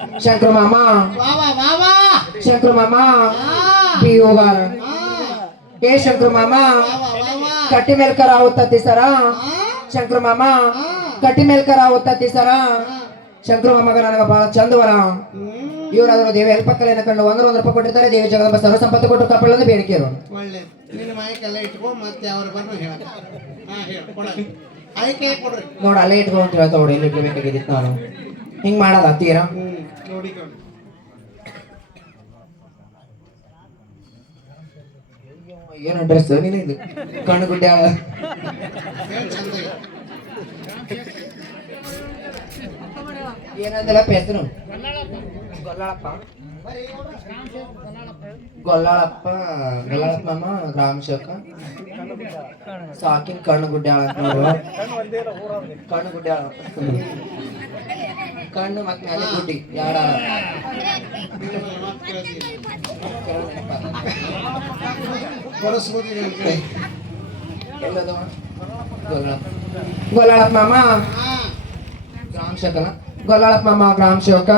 ಶಂಕರ ಮಾಮ ಶಂಕರ ಮಾಮ ಬಿಯೋಗಾರ ಏ ಶಂಕರ ಮಾಮ ಕಟ್ಟಿ ಮೇಲ್ ಕರ ಹೋಗ್ತತಿ ಸರ ಶಂಕರ ಮಾಮ ಕಟ್ಟಿ ಮೇಲ್ ಕರ ಹೋಗ್ತತಿ ಸರ ಶಂಕರ ಮಾಮಗ ನನಗ ಬಹಳ ಚಂದವರ ಇವರಾದ್ರು ದೇವಿ ಹೆಲ್ಪಕ್ಕಲೇನ ಕಂಡು ಒಂದ್ರ ರೂಪಾಯಿ ಕೊಟ್ಟಿರ್ತಾರೆ ದೇವಿ ಜಗದಂಬ ಸರ್ವ ಸಂಪತ್ತು ಕೊಟ್ಟು ಕಪ್ಪಳದ ಬೇಡಿಕೆ ಇರೋ ಒಳ್ಳೆ ನಿನ್ನ ಮಾಯಕೆಲ್ಲ ಇಟ್ಕೊ ಮತ್ತೆ ಅವ್ರು ಬಂದು ಹೇಳ ಆಯ್ಕೆ ಕೊಡ್ರಿ ನೋಡ ಅಲ್ಲೇ ಇಟ್ಕೊ ಅಂತ ಹೇಳ್ತಾ ನೋಡಿ ಎಲ್ಲಿ ಇಟ್ಕೋಬೇಕಾಗಿತ್ತು ನಾನು ಹಿಂಗ್ ಮಾಡೋದ ತೀರಾ ನೋಡಿಕೊಂಡು ಏನು ಡ್ರೆಸ್ ನೀನು ಇದು ಕಣ್ಣು ಗುಡ್ಡೆ ಏನಂದಲ್ಲ ಹೆಸರು ಗೊಲ್ಲಾಳಪ್ಪ ಗೊಲ್ಲಾಳಪ್ಪ ಮಾಮ ಗ್ರಾಮ ಸೇವಕ ಸಾಕಿನ ಕಣ್ಣು ಗುಡ್ಡೆ ನೋಡು ಕಣ್ಣು ಗುಡ್ಡೆ ಕಣ್ಣು ಮತ್ತೆ ಮೇಲೆ ಗುಡ್ಡಿ ಯಾರ ಎಲ್ಲದವ ಗೊಲ್ಲಾಳಪ್ಪ ಮಾಮ ಗ್ರಾಮ ಸೇವಕ ಗೊಲ್ಲಾಳಪ್ಪ ಮಾಮ ಗ್ರಾಮ ಸೇವಕ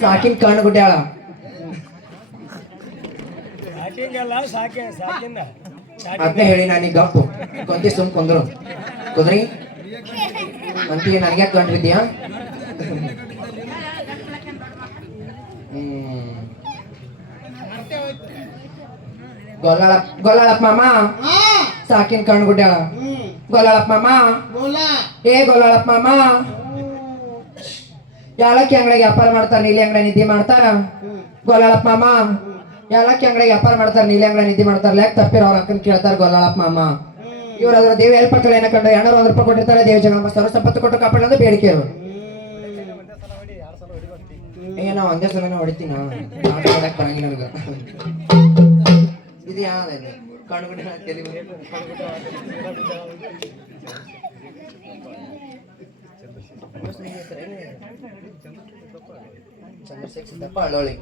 ಸಾಕಿನ ಕಣ್ಣು ಗುಡ್ಡ್ಯಾಳ ಅದನ್ನೇ ಹೇಳಿ ನಾನೀಗ ಗಪ್ಪು ಕೊಂತಿ ಸುಮ್ ಕುಂದ್ರು ಕುದ್ರಿ ಅಂತೀಗ ನನಗೆ ಕಂಡಿದ್ಯಾ ಗೊಲ್ಲಾಳಪ್ಪ ಮಾಮ ಸಾಕಿನ ಕಣ್ಣು ಗುಡ್ಡ್ಯಾಳ ಗೊಲ್ಲಾಳಪ್ಪ ಮಾಮ ಏ ಗೊಲ್ಲಾಳಪ್ಪ ಮಾಮ ಯಾಲಕ್ಕಿ ಅಂಗಡಿಗೆ ವ್ಯಾಪಾರ ಮಾಡ್ತಾರ ನೀಲಿ ಅಂಗಡಿ ನಿದ್ದೆ ಮಾಡ್ತಾರ ಗೊಲ್ಲಾಳಪ್ಪ ಮಾಮ ಯಾಲಕ್ಕಿ ಅಂಗಡಿಗೆ ವ್ಯಾಪಾರ ಮಾಡ್ತಾರ ನೀಲಿ ಅಂಗಡಿ ನಿದ್ದೆ ಮಾಡ್ತಾರ ಲೆಕ್ಕ ತಪ್ಪಿರ ಅವ್ರ ಅಕ್ಕನ ಕೇಳ್ತಾರ ಗೊಲ್ಲಾಳಪ್ಪ ಮಾಮ ಇವರಾದ್ರು ದೇವಿ ಹೆಲ್ಪಕ್ಕಲೇನ ಕಂಡು 200 ರೂಪಾಯಿ ಕೊಟ್ಟಿರ್ತಾರೆ ದೇವಿ ಜಗದಂಬ ಸರ್ವ ಸಂಪತ್ತು ಕೊಟ್ಟು ಕಾಪಾಡೋದು ಬೇಡಿಕೆ ಇರು ಏನೋ ಒಂದೇ ಸಲ ಹೊಡಿತೀನಿ ಮಾಡಕ್ ಬರಂಗಿಲ್ಲ ನನಗ ಇದು ಯಾವ್ದು ಕಣ್ಗುಡ್ಡೆ ಚಂದ್ರಶೇಖರ್ ಸಿದ್ದಪ್ಪ ಅಳ್ಳೋಳಿ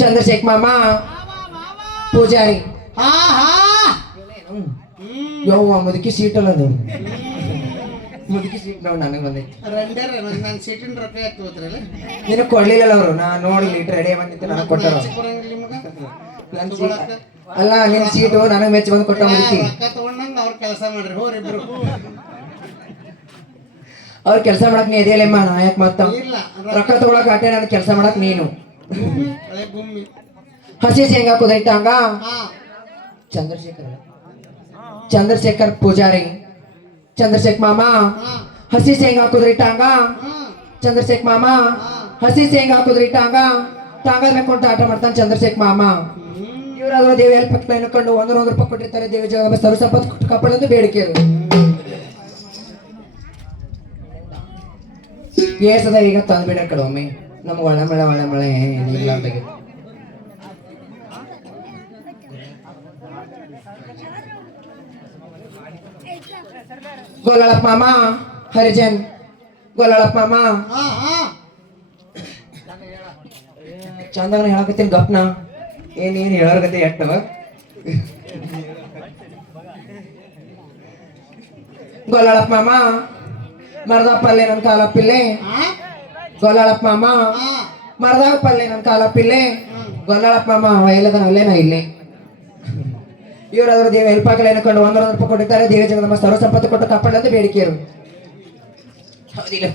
ಚಂದ್ರಶೇಖರ್ ಮಾಮ ಪೂಜಾರಿ ಯವ್ವ ಮುದುಕಿ ಸೀಟ್ ಅಲ್ಲ ಅದು ಮುದುಕಿ ಸೀಟ್ ನೋಡಿ ನನಗೆ ಬಂದೈತಿ ನಾನು ಸೀಟಿನ ರೊಕ್ಕ ಯಾಕೆ ತಗೋತ್ರಲ್ಲ ನಿನಗೆ ಕೊಡ್ಲಿಲ್ಲ ಅವರು ನಾ ನೋಡಿ ಲೀಟರ್ ರೆಡಿ ಬಂದಿತ್ತು ನನಗೆ ಕೊಟ್ಟರು ಅಲ್ಲ ನಿನ್ ಸೀಟು ನನಗೆ ಮೆಚ್ಚ ಬಂದು ಕೊಟ್ಟ ಮುದುಕಿ ರೊಕ್ಕ ತಗೊಂಡಂಗ ಅವ್ರ ಕೆಲಸ ಮಾಡ್ರಿ ಹೋರಿಬ್ರು ಅವ್ರ ಕೆಲಸ ಮಾಡಕ್ ನೀ ಎದೆಯಲ್ಲಮ್ಮ ನಾ ಯಾಕೆ ಮತ್ತ ರೊಕ್ಕ ತಗೊಳಕ್ ಆಟೆ ನಾನು ಕೆಲಸ ಮಾಡಕ್ ನೀನು ಹಸಿ ಶೇಂಗಾ ಕುದೈತಂಗ ಚಂದ್ರಶೇಖರ್ ಪೂಜಾರಿ ಚಂದ್ರಶೇಖರ್ ಮಾಮ ಹಸಿ ಶೇಂಗಾ ಕುದ್ರಿಟ್ಟಾಂಗ ಚಂದ್ರಶೇಖರ್ ಮಾಮ ಹಸಿ ಶೇಂಗಾ ಕುದ್ರಿಟ್ಟಾಂಗ ತಾಂಗದ ಮೇಕೊಂಡ ಆಟ ಮಾಡ್ತಾನೆ ಚಂದ್ರಶೇಖರ್ ಮಾಮ ಇವರಾದ್ರು ದೇವಿ ಹೆಲ್ಪಕ್ಕಲೇನ ಕಂಡು 100 ರೂಪಾಯಿ ಕೊಟ್ಟಿರ್ತಾರೆ ದೇವಿ ಜಗದಂಬ ಸರ್ವ ಸಂಪತ್ತು ಕೊಟ್ಟು ಕಾಪಾಡೋದು ಬೇಡಿಕೆ ಇರು ಏಸದ ಈಗ ತಂದ್ಬಿಡ ಕಡೆ ಒಮ್ಮೆ ನಮ್ಗೆ ಒಳ್ಳೆ ಮಳೆ ಇಲ್ಲಾರ್ದಾಗೆ ಗೊಲ್ಲಾಳಪ್ಪ ಮಾಮ ಹರಿಜನ್ ಗೊಲ್ಲಾಳಪ್ಪ ಮಾಮ ಚಂದನ ಹೇಳಕತ್ತೀನಿ ಗಪ್ನ ಏನೇನು ಹೇಳೋರ್ಗತೆ ಎಟ್ಟವ ಗೊಲ್ಲಾಳಪ್ಪ ಮಾಮ ಮರದಾಗ ಪಲ್ಲೆ ನನ್ನ ಕಾಲಪ್ಪಿಲ್ಲೆ ಗೊಲ್ಲಾಳಪ್ಪ ಮಾಮ ಮರದಾಗ ಪಲ್ಲೆ ನನ್ನ ಕಾಲಪ್ಪಿಲ್ಲೆ ಗೊಲ್ಲಾಳಪ್ಪ ಮಾಮ ವಯಲದ ಅಲ್ಲೇನ ಇಲ್ಲಿ ಇವರಾದ್ರು ದೇವಿ ಹೆಲ್ಪಾಗಲೇನ ಕಂಡು 100 ರೂಪಾಯಿ ಕೊಟ್ಟಿದ್ದಾರೆ ದೇವಿ ಜಗದಂಬ ಸರ್ವ ಸಂಪತ್ತು ಕೊಟ್ಟು ಕಾಪಾಡೋದು ಬೇಡಿಕೆ ಇರು ಹೌದಿಲ್ಲ